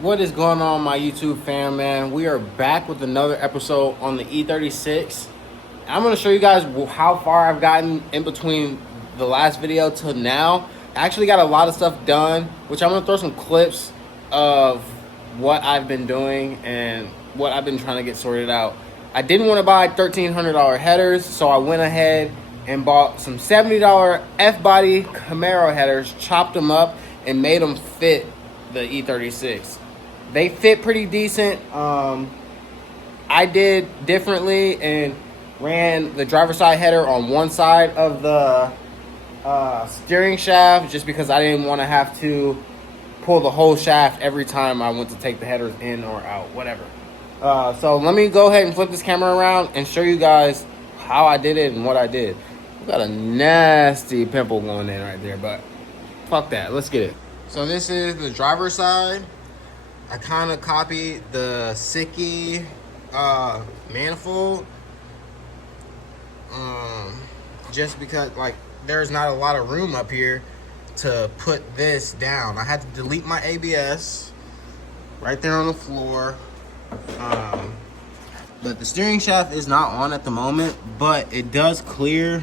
What is going on, my YouTube fam, man? We are back with another episode on the E36. I'm going to show you guys how far I've gotten in between the last video till now. I actually got a lot of stuff done, which I'm going to throw some clips of what I've been doing and what I've been trying to get sorted out. I didn't want to buy $1,300 headers, so I went ahead and bought some $70 F-body Camaro headers, chopped them up, and made them fit the E36. They fit pretty decent. I did differently and ran the driver's side header on one side of the steering shaft just because I didn't want to have to pull the whole shaft every time I went to take the headers in or out, whatever. So let me go ahead and flip this camera around and show you guys how I did it and what I did. I've got a nasty pimple going in right there, but fuck that. Let's get it. So this is the driver's side. I kind of copied the Sicky manifold just because like there's not a lot of room up here to put this down. I had to delete my ABS right there on the floor. But the steering shaft is not on at the moment, but it does clear,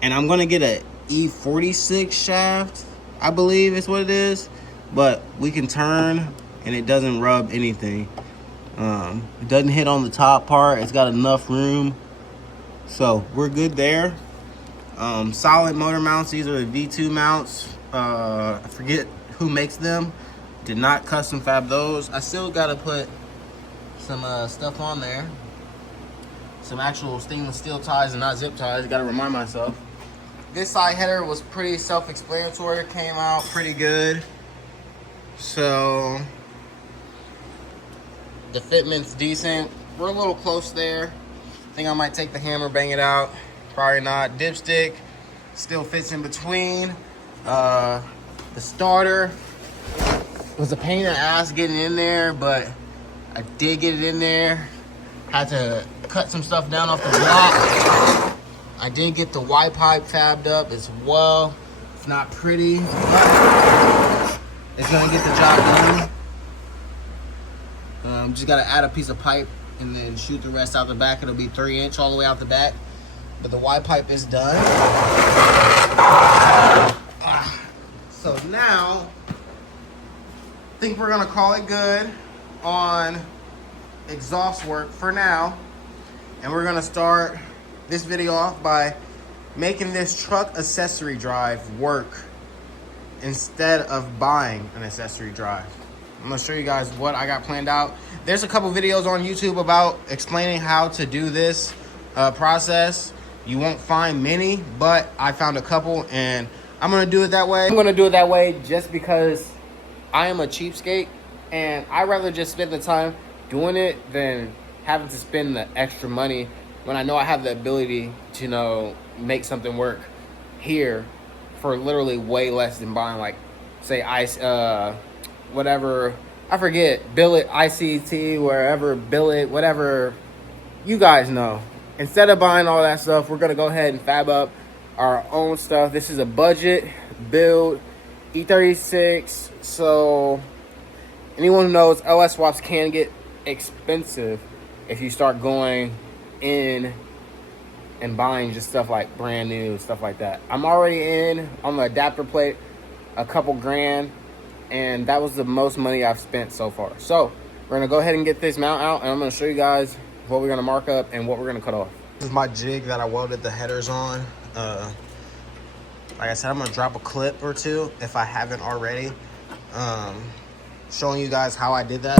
and I'm gonna get a E46 shaft, I believe is what it is, but we can turn and it doesn't rub anything. It doesn't hit on the top part. It's got enough room, so we're good there. Solid motor mounts. These are the V2 mounts. I forget who makes them. Did not custom fab those. I still gotta put some stuff on there. Some actual stainless steel ties and not zip ties. Gotta remind myself. This side header was pretty self-explanatory. Came out pretty good. So the fitment's decent. We're a little close there. I think I might take the hammer, bang it out. Probably not. Dipstick still fits in between. The starter was a pain in the ass getting in there, but I did get it in there. Had to cut some stuff down off the block. I did get the Y pipe fabbed up as well. It's not pretty, but it's gonna get the job done. Just gotta add a piece of pipe and then shoot the rest out the back. It'll be 3-inch all the way out the back. But the Y pipe is done. So now, I think we're gonna call it good on exhaust work for now. And we're gonna start this video off by making this truck accessory drive work instead of buying an accessory drive. I'm gonna show you guys what I got planned out. There's a couple videos on YouTube about explaining how to do this process. You won't find many, but I found a couple and I'm gonna do it that way. I'm gonna do it that way just because I am a cheapskate and I'd rather just spend the time doing it than having to spend the extra money when I know I have the ability to, you know, make something work here for literally way less than buying, like, say, whatever, I forget, billet, ICT, wherever, billet, whatever, you guys know. Instead of buying all that stuff, we're gonna go ahead and fab up our own stuff. This is a budget build, E36, so anyone who knows, LS swaps can get expensive if you start going in and buying just stuff like brand new, stuff like that. I'm already in on the adapter plate a couple grand, and that was the most money I've spent so far. So we're gonna go ahead and get this mount out, and I'm gonna show you guys what we're gonna mark up and what we're gonna cut off. This is my jig that I welded the headers on. Like I said, I'm gonna drop a clip or two if I haven't already, showing you guys how I did that.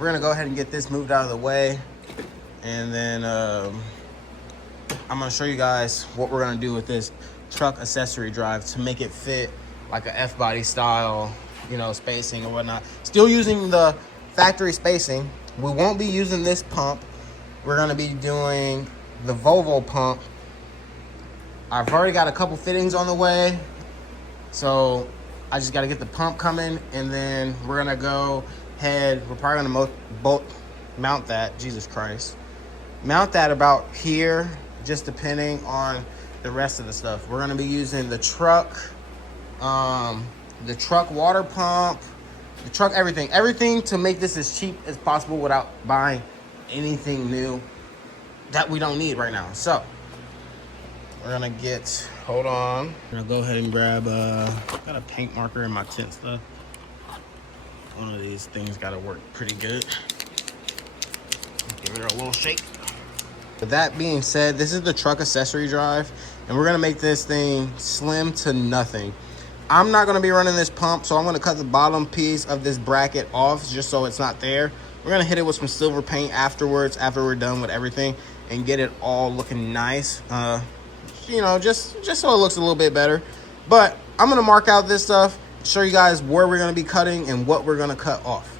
we're gonna go ahead and get this moved out of the way, and then I'm gonna show you guys what we're gonna do with this truck accessory drive to make it fit like a F-body style, you know, spacing or whatnot. Still using the factory spacing. We won't be using this pump. We're gonna be doing the Volvo pump. I've already got a couple fittings on the way, so I just gotta get the pump coming, and then we're gonna go ahead. We're probably gonna mount that, Jesus Christ. Mount that about here, just depending on the rest of the stuff. We're gonna be using the truck water pump, the truck everything to make this as cheap as possible without buying anything new that we don't need right now. So we're gonna hold on. I'm gonna go ahead and grab got a paint marker in my tent stuff. One of these things gotta work pretty good. Give it a little shake. With that being said, this is the truck accessory drive, and we're gonna make this thing slim to nothing. I'm not gonna be running this pump, so I'm gonna cut the bottom piece of this bracket off just so it's not there. We're gonna hit it with some silver paint afterwards, after we're done with everything, and get it all looking nice. You know, just so it looks a little bit better. But I'm gonna mark out this stuff, show you guys where we're gonna be cutting and what we're gonna cut off.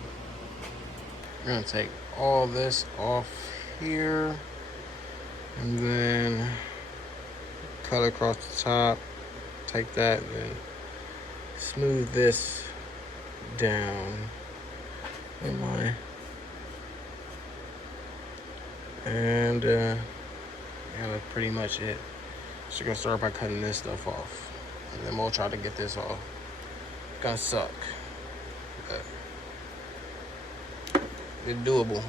We're gonna take all this off here, and then cut across the top. Take that and then smooth this down. And yeah, that's pretty much it. So you're gonna start by cutting this stuff off, and then we'll try to get this off. It's gonna suck, but it's doable.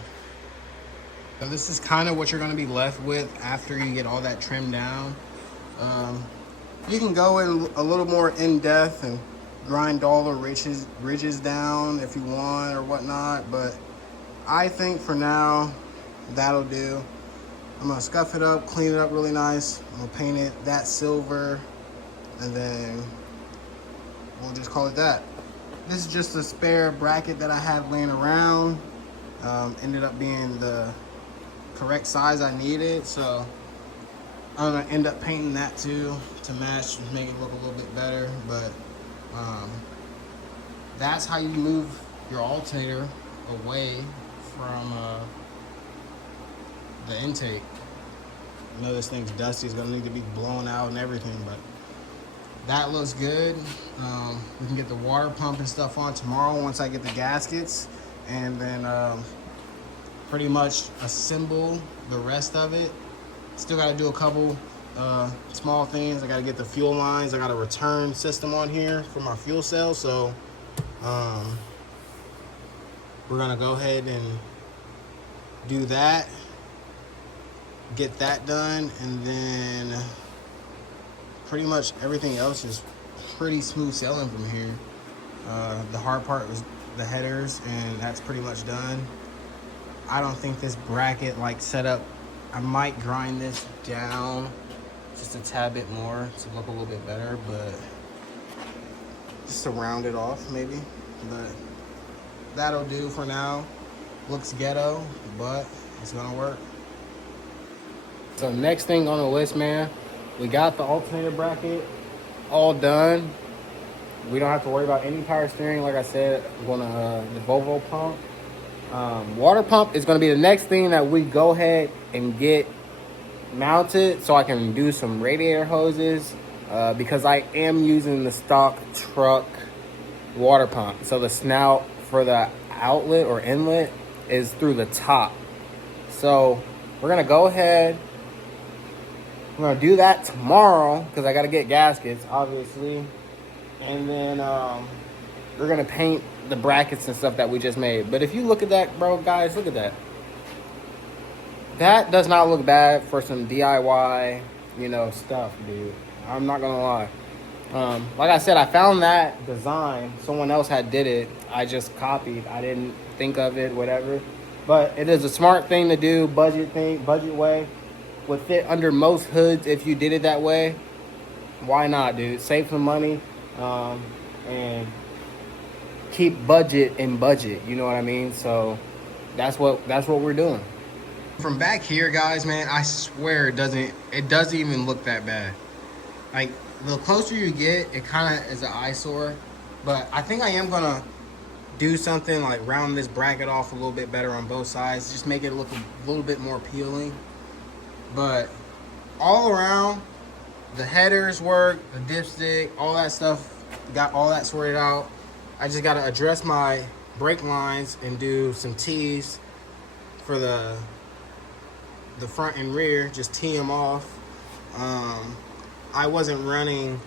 So this is kind of what you're gonna be left with after you get all that trimmed down. You can go in a little more in depth and grind all the ridges down if you want or whatnot, but I think for now that'll do. I'm gonna scuff it up, clean it up really nice. I'm gonna paint it that silver, and then we'll just call it that. This is just a spare bracket that I have laying around. Ended up being the correct size I needed, so I'm gonna end up painting that too to match and make it look a little bit better. But that's how you move your alternator away from the intake. I know this thing's dusty, it's gonna need to be blown out and everything, but that looks good. We can get the water pump and stuff on tomorrow once I get the gaskets, and then pretty much assemble the rest of it. Still gotta do a couple small things. I gotta get the fuel lines. I got a return system on here for my fuel cell, so we're gonna go ahead and do that, get that done, and then pretty much everything else is pretty smooth sailing from here. The hard part was the headers, and that's pretty much done. I don't think this bracket like setup, I might grind this down just a tad bit more to look a little bit better, but just to round it off maybe. But that'll do for now. Looks ghetto, but it's gonna work. So next thing on the list, man, we got the alternator bracket all done. We don't have to worry about any power steering. Like I said, we're gonna the Volvo pump. Water pump is gonna be the next thing that we go ahead and get mounted, so I can do some radiator hoses, because I am using the stock truck water pump. So the snout for the outlet or inlet is through the top. So we're gonna go ahead, we're gonna do that tomorrow because I gotta get gaskets, obviously. And then we're gonna paint the brackets and stuff that we just made. But if you look at that, bro, guys, look at that. That does not look bad for some DIY, you know, stuff, dude. I'm not gonna lie. Like I said, I found that design. Someone else had did it. I just copied. I didn't think of it, whatever. But it is a smart thing to do, budget way. Would fit under most hoods if you did it that way. Why not, dude? Save some money, and keep budget in budget. You know what I mean? So that's what we're doing. From back here, guys, man, I swear it doesn't even look that bad. Like, the closer you get, it kind of is an eyesore. But I think I am gonna do something like round this bracket off a little bit better on both sides, just make it look a little bit more appealing. But all around, the headers work, the dipstick, all that stuff, got all that sorted out. I just gotta address my brake lines and do some T's for the front and rear, just tee them off. I wasn't running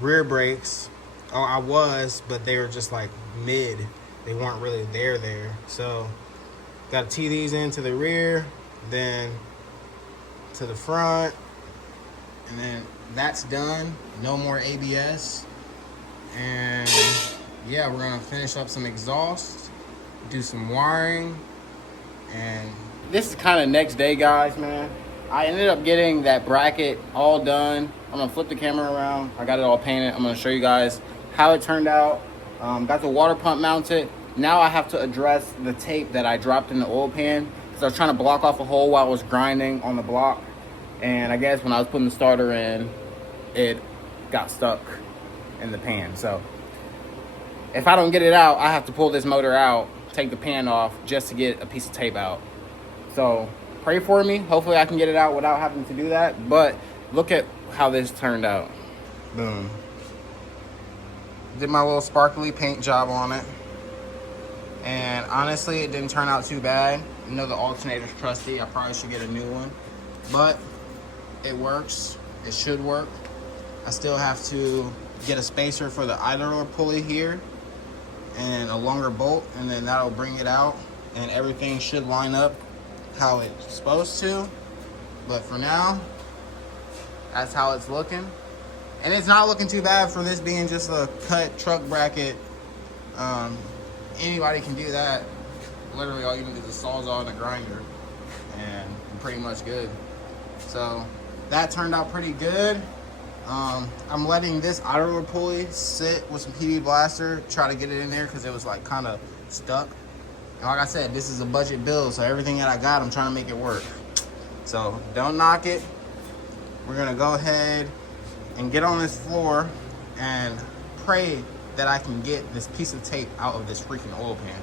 rear brakes. Oh, I was, but they were just like mid. They weren't really there. So, got to tee these into the rear, then to the front, and then that's done. No more ABS. And yeah, we're gonna finish up some exhaust, do some wiring, and this is kind of next day, guys, man. I ended up getting that bracket all done. I'm gonna flip the camera around. I got it all painted. I'm gonna show you guys how it turned out. Got the water pump mounted. Now I have to address the tape that I dropped in the oil pan, because I was trying to block off a hole while I was grinding on the block. And I guess when I was putting the starter in, it got stuck in the pan. So if I don't get it out, I have to pull this motor out, take the pan off just to get a piece of tape out. So pray for me. Hopefully I can get it out without having to do that. But look at how this turned out. Boom. Did my little sparkly paint job on it. And honestly, it didn't turn out too bad. You know, the alternator's crusty. I probably should get a new one. But it works. It should work. I still have to get a spacer for the idler pulley here and a longer bolt, and then that'll bring it out, and everything should line up how it's supposed to. But for now, that's how it's looking. And it's not looking too bad for this being just a cut truck bracket. Anybody can do that. Literally all you need is a sawzall and a grinder, and you're pretty much good. So that turned out pretty good. I'm letting this idler pulley sit with some PV blaster, try to get it in there because it was like kind of stuck. And like I said, this is a budget build, so everything that I got, I'm trying to make it work. So don't knock it. We're gonna go ahead and get on this floor and pray that I can get this piece of tape out of this freaking oil pan.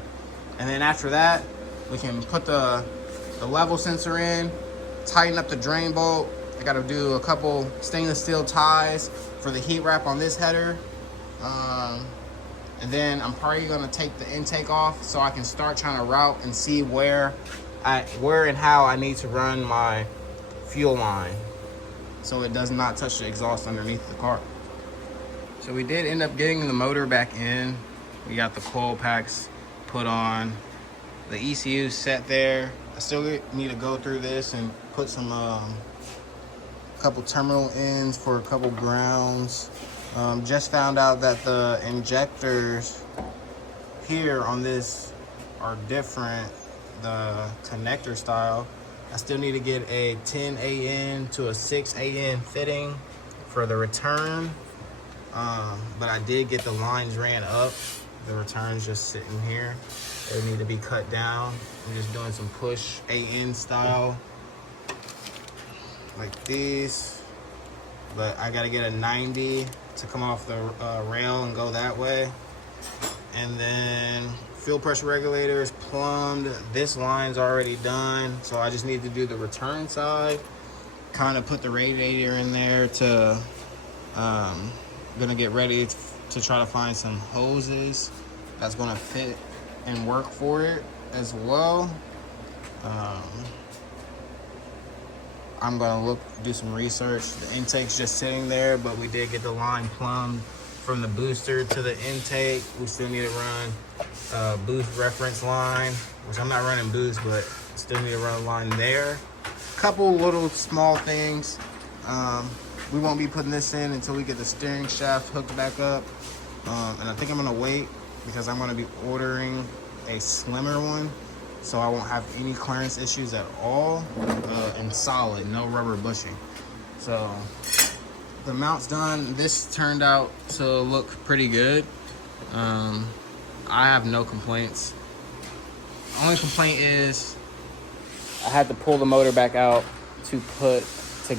And then after that, we can put the level sensor in, tighten up the drain bolt. I gotta do a couple stainless steel ties for the heat wrap on this header. And then I'm probably gonna take the intake off so I can start trying to route and see where and how I need to run my fuel line so it does not touch the exhaust underneath the car. So we did end up getting the motor back in. We got the coil packs put on. The ECU set there. I still need to go through this and put some couple terminal ends for a couple grounds. Just found out that the injectors here on this are different, the connector style. I still need to get a 10 AN to a 6 AN fitting for the return. But I did get the lines ran up. The return's just sitting here. They need to be cut down. I'm just doing some push AN style like these. But I gotta get a 90 to come off the rail and go that way. And then fuel pressure regulator is plumbed. This line's already done. So I just need to do the return side. Kind of put the radiator in there to, gonna get ready to try to find some hoses that's gonna fit and work for it as well. I'm gonna do some research. The intake's just sitting there, but we did get the line plumbed from the booster to the intake. We still need to run a boost reference line, which I'm not running boost, but still need to run a line there. Couple little small things. We won't be putting this in until we get the steering shaft hooked back up. And I think I'm gonna wait because I'm gonna be ordering a slimmer one, so I won't have any clearance issues at all, and solid, no rubber bushing. So the mount's done. This turned out to look pretty good. I have no complaints. Only complaint is I had to pull the motor back out to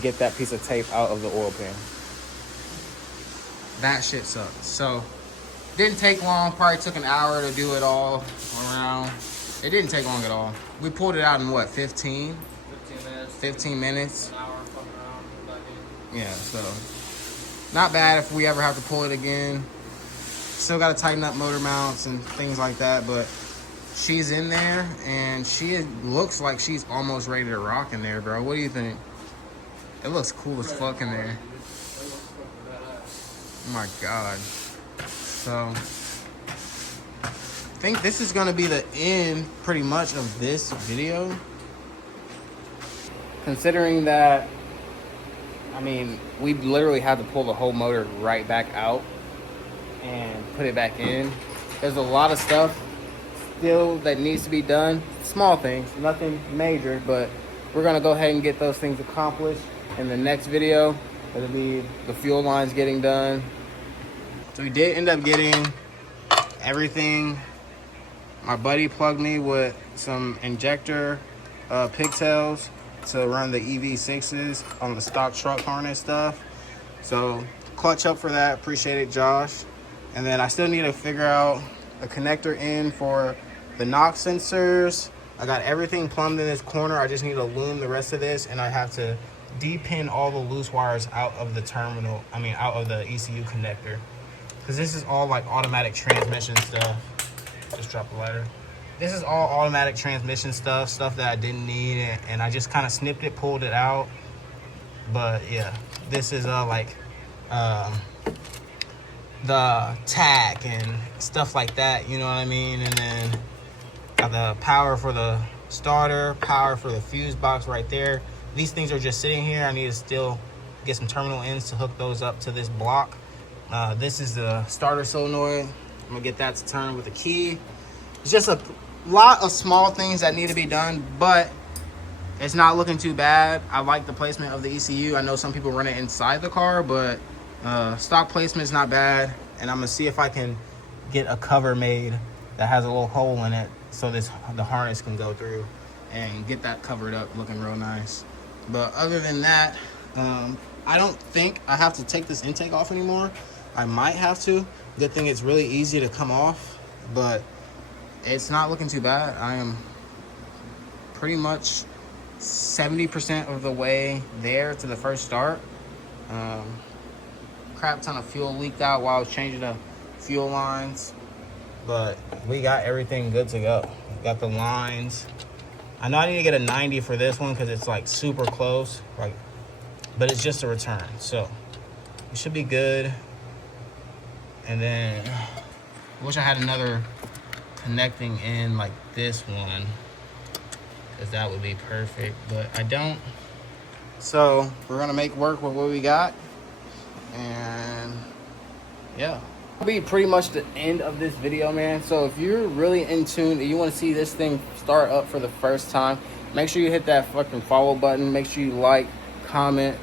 get that piece of tape out of the oil pan. That shit sucks. So didn't take long, probably took an hour to do it all around. It didn't take long at all. We pulled it out in what, 15? 15 minutes. 15 minutes. An hour fucking around. Yeah, so not bad if we ever have to pull it again. Still got to tighten up motor mounts and things like that, but she's in there and she looks like she's almost ready to rock in there, bro. What do you think? It looks cool as fuck in there. Oh my God. So I think this is gonna be the end pretty much of this video. Considering that, I mean, we literally had to pull the whole motor right back out and put it back in. There's a lot of stuff still that needs to be done. Small things, nothing major, but we're gonna go ahead and get those things accomplished in the next video. It'll be the fuel lines getting done. So we did end up getting everything. My buddy plugged me with some injector pigtails to run the EV6s on the stock truck harness stuff. So clutch up for that. Appreciate it, Josh. And then I still need to figure out a connector in for the NOx sensors. I got everything plumbed in this corner. I just need to loom the rest of this, and I have to de-pin all the loose wires out of the terminal, out of the ECU connector. Because this is all like automatic transmission stuff. Just drop the lighter. This is all automatic transmission stuff that I didn't need, and I just kind of snipped it, pulled it out. But yeah, this is the tack and stuff like that, you know what I mean? And then got the power for the starter, power for the fuse box right there. These things are just sitting here. I need to still get some terminal ends to hook those up to this block. This is the starter solenoid. I'm gonna get that to turn with a key. It's just a lot of small things that need to be done, but it's not looking too bad. I like the placement of the ECU. I know some people run it inside the car, but stock placement is not bad. And I'm gonna see if I can get a cover made that has a little hole in it so the harness can go through and get that covered up looking real nice. But other than that, I don't think I have to take this intake off anymore. I might have to. Good thing it's really easy to come off, but it's not looking too bad. I am pretty much 70% of the way there to the first start. Crap ton of fuel leaked out while I was changing the fuel lines, but we got everything good to go. Got the lines. I know I need to get a 90 for this one because it's like super close, but it's just a return, so it should be good. And then I wish I had another connecting in like this one, because that would be perfect, but I don't. So we're gonna make work with what we got, and yeah, that'll be pretty much the end of this video, man. So if you're really in tune and you want to see this thing start up for the first time, make sure you hit that fucking follow button. Make sure you like, comment,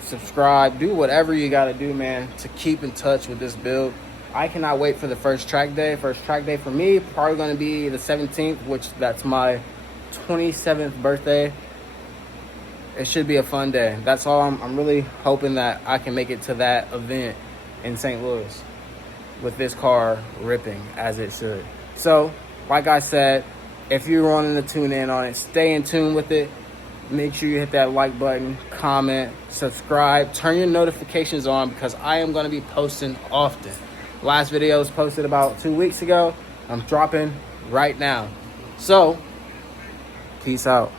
subscribe, do whatever you got to do, man, to keep in touch with this build. I cannot wait for the first track day. First track day for me probably going to be the 17th, which that's my 27th birthday. It should be a fun day. That's all. I'm really hoping that I can make it to that event in St. Louis with this car ripping as it should. So like I said, if you're wanting to tune in on it, stay in tune with it. Make sure you hit that like button, comment, subscribe, turn your notifications on, because I am going to be posting often. Last video was posted about 2 weeks ago. I'm dropping right now. So peace out.